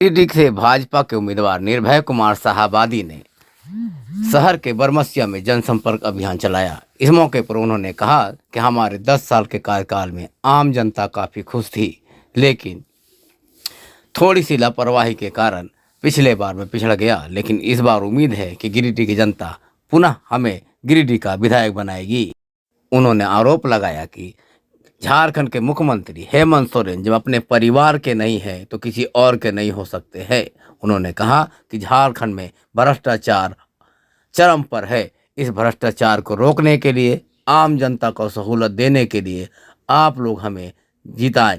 गिरिडीह से भाजपा के उम्मीदवार निर्भय कुमार साहबादी ने शहर के बरमसिया में जनसंपर्क अभियान चलाया। इस मौके पर उन्होंने कहा कि हमारे 10 साल के कार्यकाल में आम जनता काफ़ी खुश थी, लेकिन थोड़ी सी लापरवाही के कारण पिछले बार में पिछड़ गया। लेकिन इस बार उम्मीद है कि गिरिडीह की जनता पुनः हमें गिरिडीह का विधायक बनाएगी। उन्होंने आरोप लगाया कि झारखंड के मुख्यमंत्री हेमंत सोरेन जब अपने परिवार के नहीं हैं तो किसी और के नहीं हो सकते हैं। उन्होंने कहा कि झारखंड में भ्रष्टाचार चरम पर है। इस भ्रष्टाचार को रोकने के लिए, आम जनता को सहूलत देने के लिए आप लोग हमें जिताएं।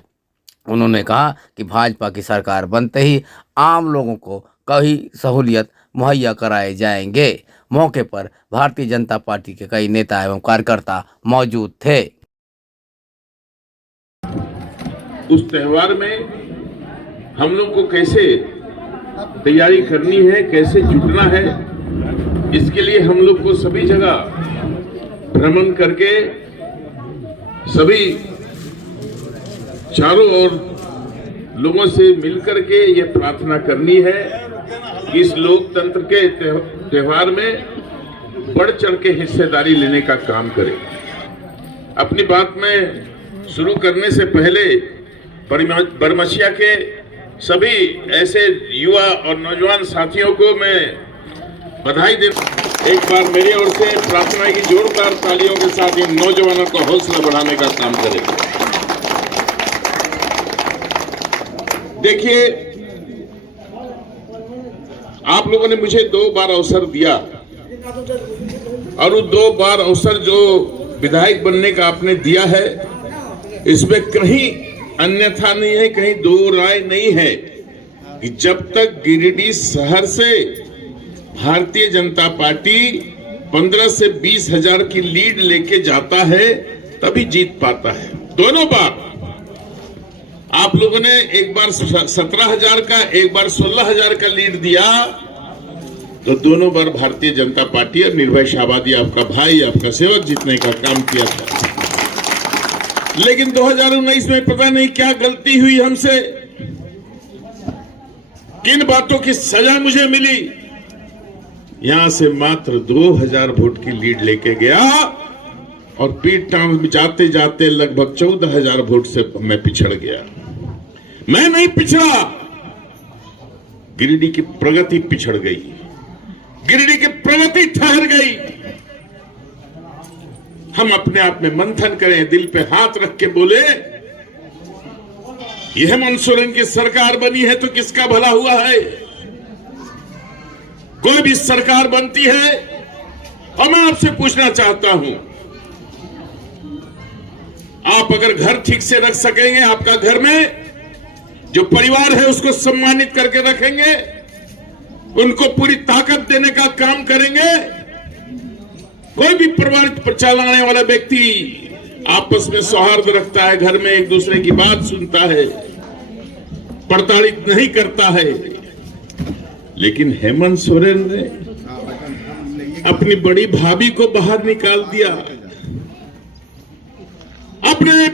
उन्होंने कहा कि भाजपा की सरकार बनते ही आम लोगों को कई सहूलियत मुहैया कराए जाएंगे। मौके पर भारतीय जनता पार्टी के कई नेता एवं कार्यकर्ता मौजूद थे। उस त्योहार में हम लोग को कैसे तैयारी करनी है, कैसे जुटना है, इसके लिए हम लोग को सभी जगह भ्रमण करके सभी चारों ओर लोगों से मिलकर के ये प्रार्थना करनी है कि इस लोकतंत्र के त्योहार में बढ़ चढ़ के हिस्सेदारी लेने का काम करें। अपनी बात में शुरू करने से पहले बरमसिया के सभी ऐसे युवा और नौजवान साथियों को मैं बधाई देता। एक बार मेरी ओर से प्रार्थना की जोरदार तालियों के साथ इन नौजवानों को हौसला बढ़ाने का काम करें। देखिए, आप लोगों ने मुझे 2 बार अवसर दिया और वो 2 बार अवसर जो विधायक बनने का आपने दिया है, इसमें कहीं अन्यथा नहीं है, कहीं दो राय नहीं है कि जब तक गिरिडीह शहर से भारतीय जनता पार्टी 15 से 20 हजार की लीड लेके जाता है तभी जीत पाता है। दोनों बार आप लोगों ने एक बार 17,000 का, एक बार 16,000 का लीड दिया, तो दोनों बार भारतीय जनता पार्टी और निर्भय साहबादी आपका भाई, आपका सेवक जीतने का काम किया था। लेकिन 2019 में पता नहीं क्या गलती हुई हमसे, किन बातों की सजा मुझे मिली। यहां से मात्र 2000 वोट की लीड लेके गया और पीठ टांग जाते जाते लगभग 14,000 वोट से मैं पिछड़ गया। मैं नहीं पिछड़ा, गिरिडीह की प्रगति पिछड़ गई, गिरिडीह की प्रगति ठहर गई। हम अपने आप में मंथन करें, दिल पे हाथ रख के बोले, यह हेमंत सोरेन की सरकार बनी है तो किसका भला हुआ है। कोई भी सरकार बनती है और मैं आपसे पूछना चाहता हूं, आप अगर घर ठीक से रख सकेंगे, आपका घर में जो परिवार है उसको सम्मानित करके रखेंगे, उनको पूरी ताकत देने का काम करेंगे। कोई भी परिवार चलाने वाला व्यक्ति आपस में सौहार्द रखता है, घर में एक दूसरे की बात सुनता है, प्रताड़ित नहीं करता है। लेकिन हेमंत सोरेन ने अपनी बड़ी भाभी को बाहर निकाल दिया, अपने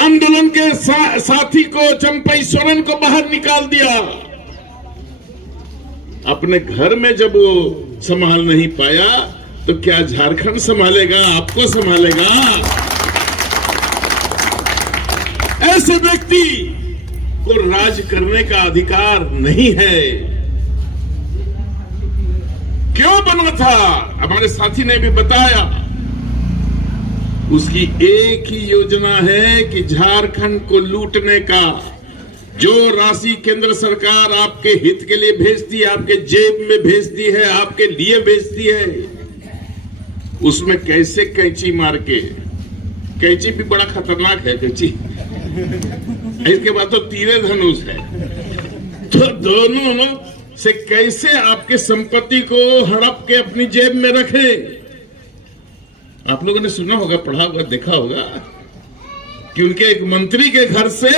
आंदोलन के साथी को, चंपई सोरेन को बाहर निकाल दिया। अपने घर में जब वो संभाल नहीं पाया तो क्या झारखंड संभालेगा, आपको संभालेगा? ऐसे व्यक्ति को राज करने का अधिकार नहीं है। क्यों बना था? हमारे साथी ने भी बताया, उसकी एक ही योजना है कि झारखंड को लूटने का। जो राशि केंद्र सरकार आपके हित के लिए भेजती है, आपके जेब में भेजती है, आपके लिए भेजती है, उसमें कैसे कैंची मार के, कैंची भी बड़ा खतरनाक है कैंची, इसके बाद तो तीरे धनुष है, तो दोनों से कैसे आपके संपत्ति को हड़प के अपनी जेब में रखे। आप लोगों ने सुना होगा, पढ़ा होगा, देखा होगा कि उनके एक मंत्री के घर से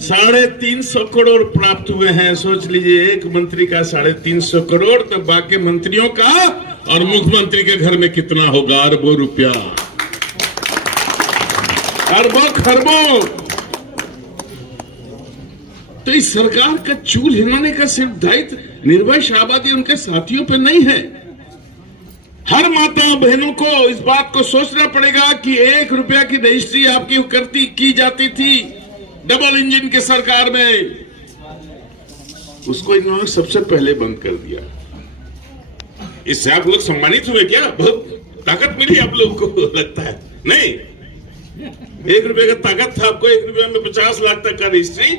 350 करोड़ प्राप्त हुए हैं। सोच लीजिए, एक मंत्री का 350 करोड़, तो बाकी मंत्रियों का और मुख्यमंत्री के घर में कितना होगा? अरबों रुपया, अरबों खरबों। तो इस सरकार का चूल हिलाने का सिर्फ दायित्व निर्भय शाहबादी उनके साथियों पर नहीं है। हर माता बहनों को इस बात को सोचना पड़ेगा कि 1 रुपया की रजिस्ट्री आपकी की जाती थी डबल इंजन के सरकार में, उसको इन्होंने सबसे पहले बंद कर दिया। इससे आप लोग सम्मानित हुए क्या? बहुत ताकत मिली आप लोगों को लगता है? नहीं, 1 रुपए का ताकत था आपको, 1 रुपए में 50 लाख तक का रजिस्ट्री।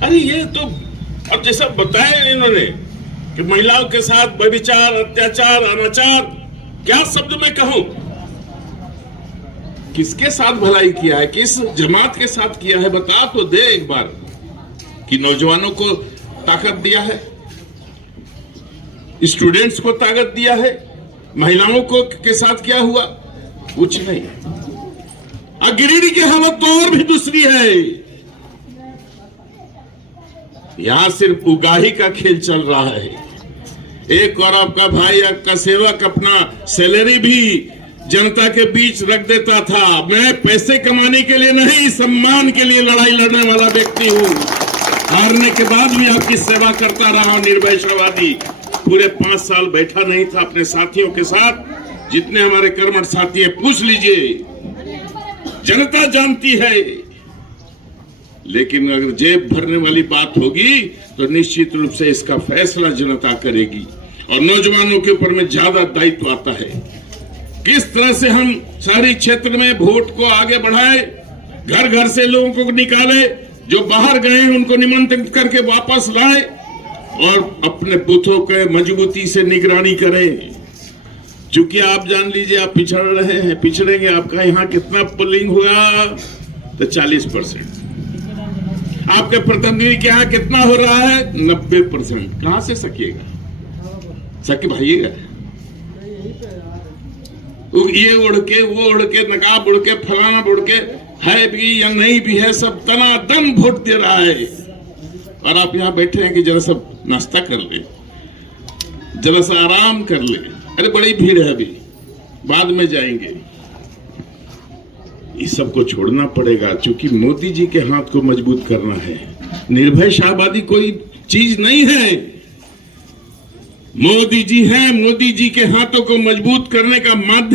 अरे ये तो अब जैसा बताया इन्होंने कि महिलाओं के साथ व्यभिचार, अत्याचार, अनाचार, क्या शब्द में कहूं, किसके साथ भलाई किया है, किस जमात के साथ किया है, बता तो दे एक बार। कि नौजवानों को ताकत दिया है, स्टूडेंट्स को ताकत दिया है, महिलाओं को के साथ क्या हुआ? कुछ नहीं। गिरिडीह की हालत तो और भी दूसरी है। यहां सिर्फ उगाही का खेल चल रहा है। एक और आपका भाई, आपका सेवक अपना सैलरी भी जनता के बीच रख देता था। मैं पैसे कमाने के लिए नहीं, सम्मान के लिए लड़ाई लड़ने वाला व्यक्ति हूं। हारने के बाद भी आपकी सेवा करता रहा निर्भय शाहबादी। पूरे 5 साल बैठा नहीं था अपने साथियों के साथ। जितने हमारे कर्मठ साथी हैं पूछ लीजिए, जनता जानती है। लेकिन अगर जेब भरने वाली बात होगी तो निश्चित रूप से इसका फैसला जनता करेगी। और नौजवानों के ऊपर में ज्यादा दायित्व आता है। किस तरह से हम शहरी क्षेत्र में वोट को आगे बढ़ाए, घर घर से लोगों को निकाले, जो बाहर गए उनको निमंत्रित करके वापस लाए और अपने बूथों के मजबूती से निगरानी करें। चूंकि आप जान लीजिए आप पिछड़ रहे हैं, पिछड़ेंगे। आपका यहाँ कितना पोलिंग हुआ? तो 40%। आपके प्रतिनिधि के यहाँ कितना हो रहा है? 90%। कहां से सकिएगा? सके भाइएगा? ये उड़ के, वो उड़ के, नकाब उड़ के, फलाना उड़ के, है भी या नहीं भी है, सब तनादन वोट दे रहा है। और आप यहाँ बैठे हैं कि जरा सा नाश्ता कर ले, जरा सा आराम कर ले। अरे बड़ी भीड़ है, अभी बाद में जाएंगे। इस सब को छोड़ना पड़ेगा, क्योंकि मोदी जी के हाथ को मजबूत करना है। निर्भय शाहबादी कोई चीज नहीं है, मोदी जी हैं। मोदी जी के हाथों को मजबूत करने का माध्यम